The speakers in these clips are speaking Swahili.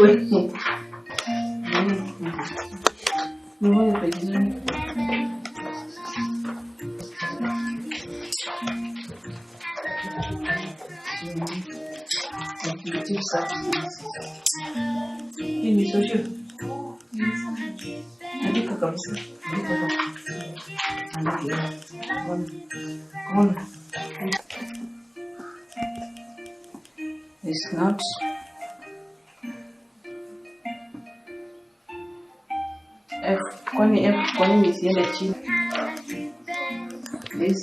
Wait. No voy a pedir. Ini social. Andika kabisa. Andika kabisa. Andika. Come on. It's not. Kwani nisiende chini? This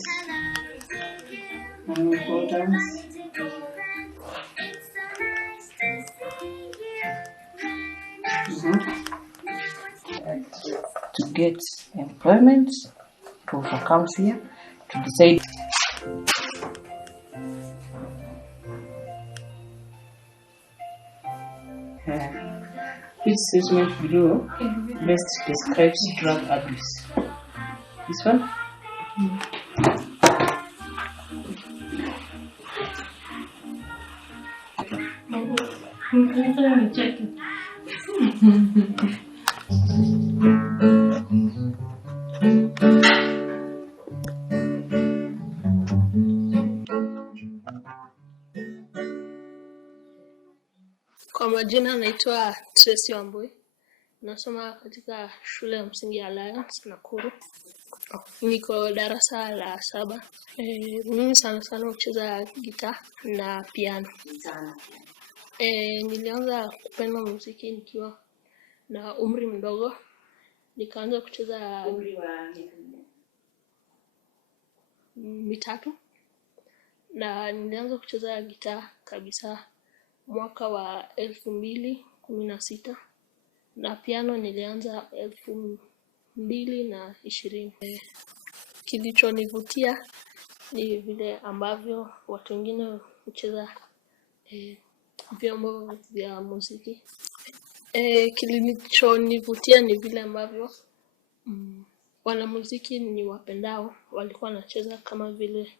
importance. To get employment, Profa comes here to decide. Which statement below best describes drug abuse? This one? Check it. Kwa majina naitwa Tracy Wambui. Nasoma katika shule ya msingi ya Alliance Nakuru. Niko darasa la 7. Mimi sana hucheza gitaa na piano. Nilianza kupenda muziki nikiwa na umri mdogo. Nikaanza kucheza umri wa mitatu. Na nilianza kucheza gitaa kabisa mwaka wa 2016 na piano nilianza 2020. Kilichonivutia ni vile ambavyo watu wengine hucheza vyombo vya muziki. Kilichonivutia ni vile ambavyo wanamuziki ni wapendao walikuwa wanacheza kama vile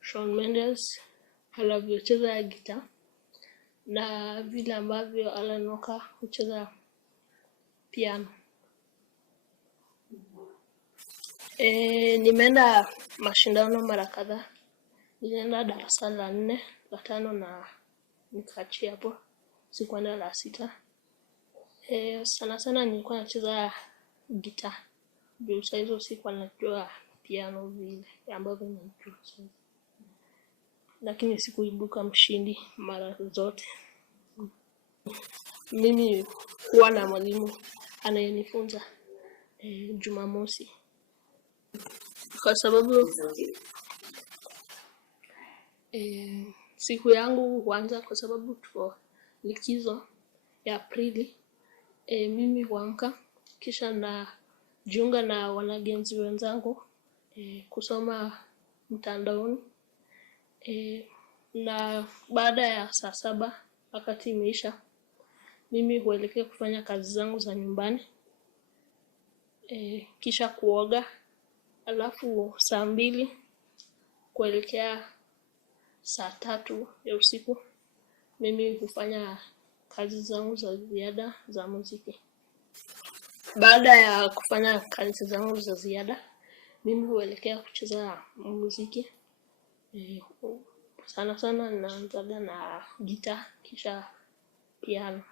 Shawn Mendes anavyocheza gitaa na vile ambavyo Alan Walker hucheza piano. Nimeenda mashindano mara kadhaa. Nilienda darasa la 4, la 5 na nikaachia hapo. Sikuenda la 6. Sana nilikuwa nacheza gitaa. Bila hizo sikuwa najua piano vile ambavyo najua sasa. Lakini sikuibuka mshindi mara zote. Mimi huwa na mwalimu anayenifunza Jumamosi. Kwa sababu siku yangu huanza kwa sababu tuko likizo ya Aprili. Mimi huamka kisha najiunga na wanagenzi wenzangu kusoma mtandaoni. Na baada ya saa 7 wakati imeisha, mimi huelekea kufanya kazi zangu za nyumbani. Kisha kuoga, alafu saa 2 kuelekea saa 3 ya usiku, mimi hufanya kazi zangu za ziada za muziki. Baada ya kufanya kazi zangu za ziada, mimi huelekea kucheza muziki. Sana naanza na gitaa kisha piano.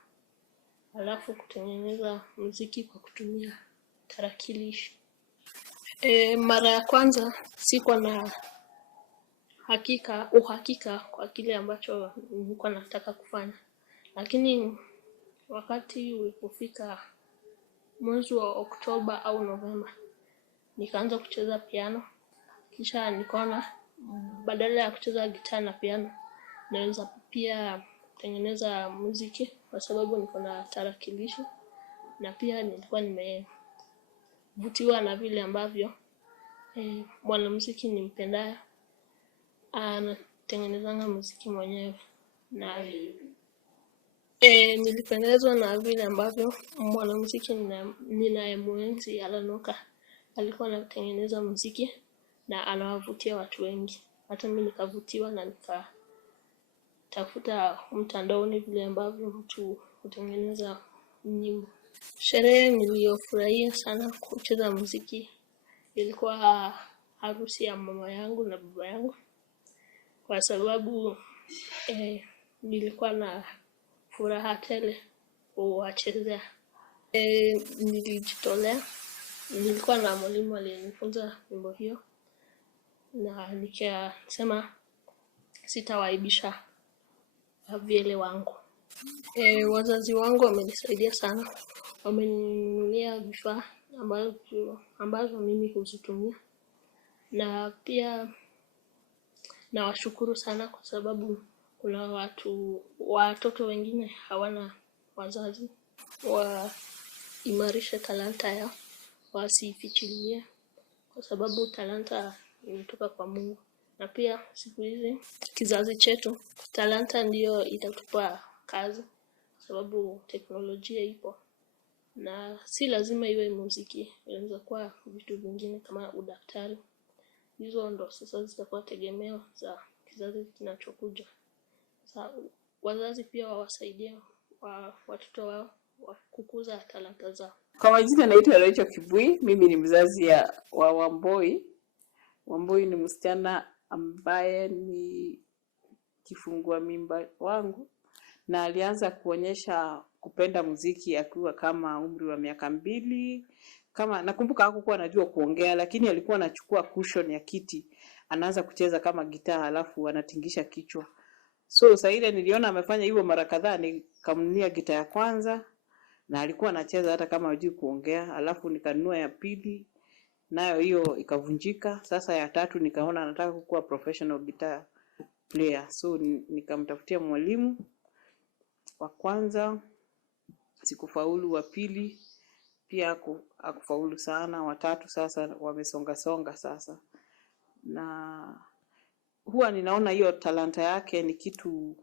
Alafu kutengeneza muziki kwa kutumia tarakilishi. Mara ya kwanza sikuwa na uhakika kwa kile ambacho nilikuwa nataka kufanya. Lakini wakati ulipofika mwezi wa Oktoba au Novemba, nikaanza kucheza piano. Kisha nikaona badala ya kucheza gitaa na piano, naweza pia kutengeneza muziki kwa sababu niko na tarakilishi. Na pia nilikuwa nimevutiwa na vile ambavyo mwanamuziki nimpendaye anatengenezanga muziki mwenyewe. Na nilipendezwa na vile ambavyo mwanamuziki ninayemuenzi Alan Walker alikuwa anatengeneza muziki na anawavutia watu wengi. Hata mimi nikavutiwa na tafuta mtandaoni vile ambavyo mtu hutengeneza nyimbo. Sherehe niliyofurahia sana kucheza muziki ilikuwa harusi ya mama yangu na baba yangu, kwa sababu nilikuwa na furaha tele kuwachezea. Nilijitolea, nilikuwa na mwalimu aliyenifunza wimbo hiyo, na nikasema sitawaibisha vyele wangu. Wazazi wangu wamenisaidia sana, wameninunulia vifaa ambazo mimi huzitumia, na pia nawashukuru sana kwa sababu kuna watoto wengine hawana wazazi. Waimarishe talanta yao, wasifichilie, kwa sababu talanta inatoka kwa Mungu. Na pia siku hizi kizazi chetu, talanta ndiyo itatupa kazi, kwa sababu teknolojia ipo, na si lazima iwe muziki, inaweza kuwa vitu vingine kama udaktari. Hizo ndo sasa zitakuwa tegemeo za kizazi kinachokuja. Sasa wazazi pia wawasaidie watoto wao kukuza talanta zao. Kwa majina naitwa Rachel Kibui, mimi ni mzazi wa Wamboi. Wamboi ni msichana ambaye ni kifungua mimba wangu, na alianza kuonyesha kupenda muziki akiwa kama umri wa miaka 2. Kama nakumbuka hakukuwa anajua kuongea, lakini alikuwa anachukua cushion ya kiti, anaanza kucheza kama gitaa, alafu anatingisha kichwa. So sasa ile niliona amefanya hivyo mara kadhaa, nikamnunulia gitaa ya kwanza, na alikuwa anacheza hata kama hajui kuongea. Alafu nikanunua ya pili, nayo hiyo ikavunjika. Sasa ya tatu nikaona anataka kuwa professional guitar player, so nikamtafutia mwalimu. Wa kwanza sikufaulu, wa pili pia hakufaulu sana, wa tatu sasa wamesonga sasa. Na huwa ninaona hiyo talanta yake ni kitu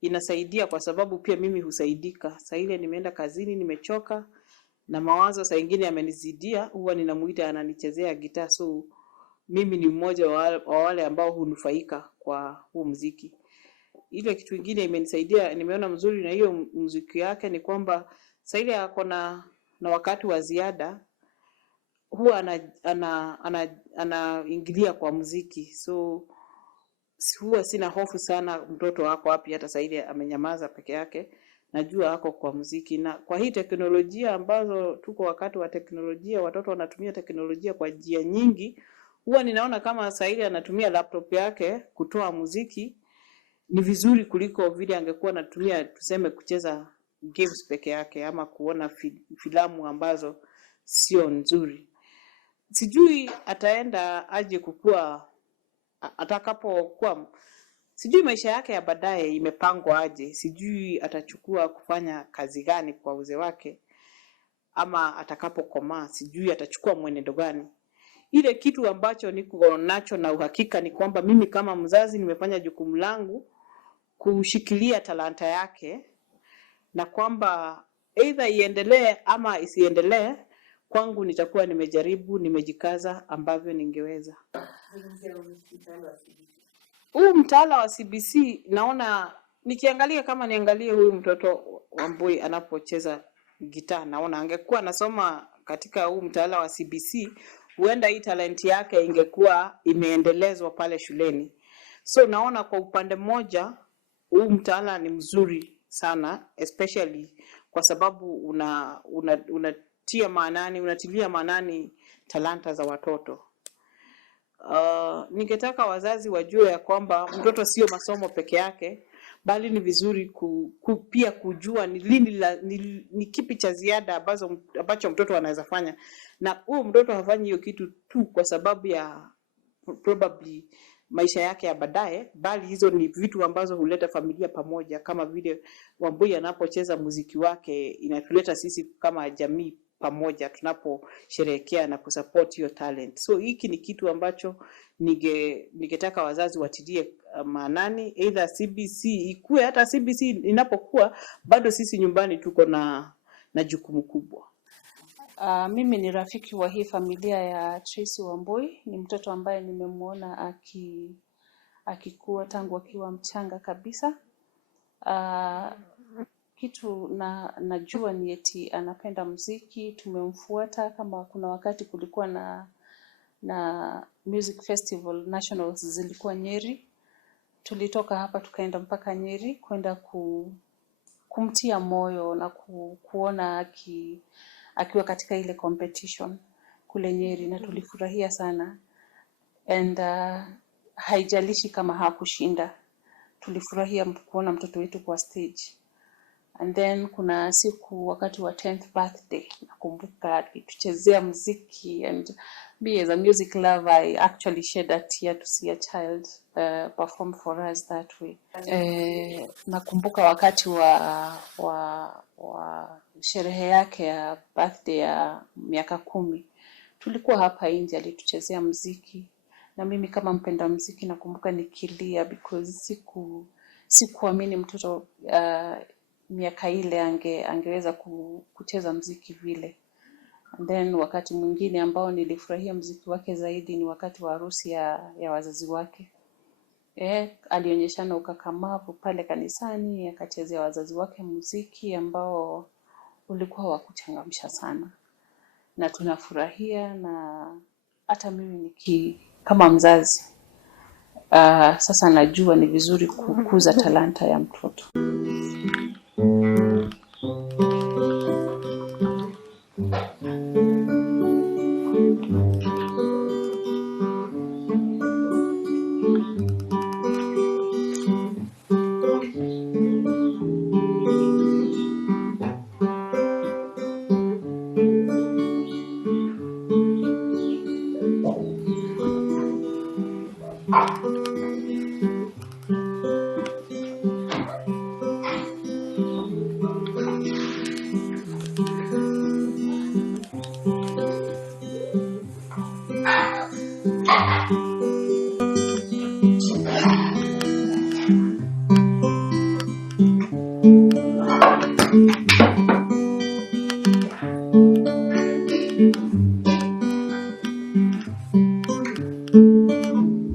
inasaidia, kwa sababu pia mimi husaidika. Sasa ile nimeenda kazini nimechoka na mawazo saa nyingine yamenizidia, huwa ninamuita ananichezea gitaa. So mimi ni mmoja wa wale ambao hunufaika kwa huu muziki. Ile kitu kingine imenisaidia, nimeona mzuri na hiyo muziki yake ni kwamba sasa ile ako na wakati wa ziada, huwa anaingilia kwa muziki. So huwa sina hofu sana mtoto wako wapi, hata sasa ile amenyamaza peke yake, najua hako kwa muziki. Na kwa hii teknolojia ambazo tuko wakati wa teknolojia, watoto wanatumia teknolojia kwa njia nyingi, huwa ninaona kama sasa ile anatumia laptop yake kutoa muziki ni vizuri kuliko vile angekuwa anatumia tuseme kucheza games peke yake ama kuona filamu ambazo sio nzuri. Sijui ataenda aje kukua atakapokuwa, sijui maisha yake ya baadaye imepangwa aje, sijui atachukua kufanya kazi gani kwa uzee wake, ama atakapokomaa sijui atachukua mwenendo gani. Ile kitu ambacho niko nacho na uhakika ni kwamba mimi kama mzazi nimefanya jukumu langu kushikilia talanta yake, na kwamba either iendelee ama isiendelee, kwangu nitakuwa nimejaribu, nimejikaza ambavyo ningeweza. Huu mtaala wa CBC naona nikiangalia, kama niangalie huyu mtoto Wamboi anapocheza gitaa, naona angekuwa nasoma katika huu mtaala wa CBC, huenda hii talenti yake ingekuwa imeendelezwa pale shuleni. So naona kwa upande mmoja huu mtaala ni mzuri sana, especially kwa sababu unatilia maanani talanta za watoto. Ningetaka wazazi wajue ya kwamba mtoto sio masomo peke yake, bali ni vizuri pia kujua ni kipi cha ziada ambacho mtoto anaweza fanya. Na huyo mtoto hafanyi hiyo kitu tu kwa sababu ya probably maisha yake ya baadaye, bali hizo ni vitu ambazo huleta familia pamoja. Kama vile Wambui anapocheza muziki wake, inatuleta sisi kama jamii pamoja tunaposherehekea na kusupport hiyo talent. So hiki ni kitu ambacho ningetaka wazazi watilie maanani, either CBC ikue, hata CBC inapokuwa bado sisi nyumbani tuko na jukumu kubwa. Mimi ni rafiki wa hii familia ya Tracy Wambui. Ni mtoto ambaye nimemuona akikua tangu akiwa mchanga kabisa. Kitu najua ni eti anapenda muziki. Tumemfuata kama kuna wakati kulikuwa na music festival nationals zilikuwa Nyeri. Tulitoka hapa tukaenda mpaka Nyeri kwenda kumtia moyo na kuona akiwa katika ile competition kule Nyeri, na tulifurahia sana. And haijalishi kama hakushinda, tulifurahia kuona mtoto wetu kwa stage. And then kuna siku wakati wa 10th birthday, nakumbuka tuchezea muziki, and me as a music lover, I actually shed a tear to see a child perform for us that way. Nakumbuka wakati wa sherehe yake ya birthday ya miaka 10, tulikuwa hapa nje, alituchezea muziki, na mimi kama mpenda muziki nakumbuka nikilia because sikuamini mtoto miaka ile angeweza kucheza muziki vile. And then wakati mwingine ambao nilifurahia muziki wake zaidi ni wakati wa harusi ya wazazi wake. Alionyeshana ukakamavu pale kanisani, akachezea wazazi wake muziki ambao ulikuwa wa kuchangamsha sana, na tunafurahia. Na hata mimi kama mzazi sasa najua ni vizuri kukuza talanta ya mtoto.